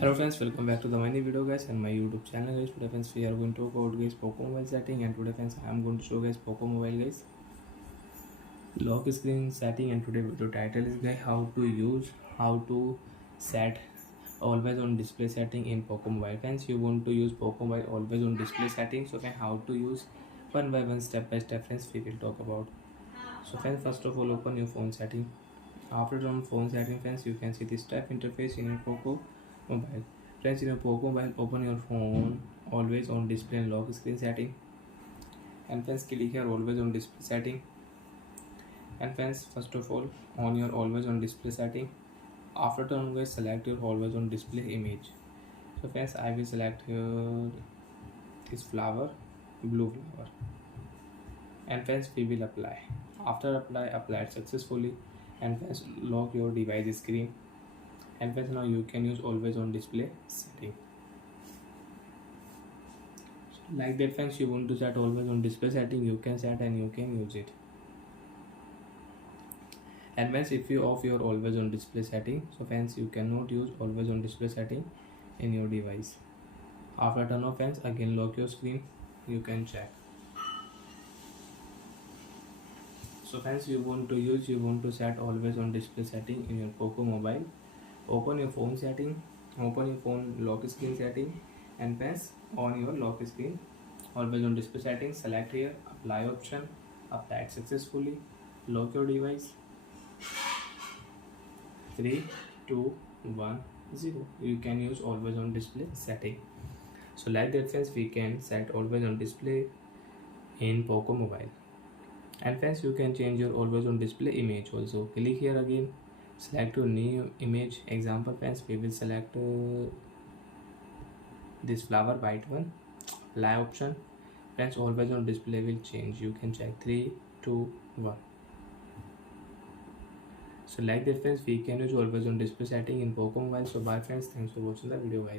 Hello friends, welcome back to the mini video guys and my YouTube channel guys. Today friends we are going to talk about guys Poco mobile setting, and today friends I am going to show guys Poco mobile guys lock screen setting. And today video title is guys how to set always on display setting in Poco mobile. Friends, you want to use Poco mobile always on display setting, so friends how to use one by one, step by step friends we will talk about. So friends, first of all open your phone setting. After on phone setting friends, you can see this type interface in your Poco mobile. Friends, in your Poco mobile, open your phone always on display and lock screen setting. And friends, click here always on display setting. And friends, first of all on your always on display setting. After turn guys, select your always on display image. So friends, I will select here this flower, blue flower. And friends, we will apply. After apply it successfully. And friends, lock your device screen. And friends, now you can use always on display setting. Like that friends, you want to set always on display setting, you can set and you can use it. And friends, if you off your always on display setting, so friends you cannot use always on display setting in your device. After turn off friends, again lock your screen, you can check. So friends, you want to set always on display setting in your Poco mobile. Open your phone setting, open your phone lock screen setting, and press on your lock screen always on display setting. Select here apply option, apply it successfully. Lock your device. 3 2 1 0. You can use always on display setting. So like that friends, we can set always on display in Poco mobile. And friends, you can change your always on display image also. Click here again, select your new image. Example friends, we will select this flower white one. Apply option. Friends, always on display will change. You can check 3 2 1. So like that friends, we can use always on display setting in Poco mobile. So bye friends, thanks for watching the video guys.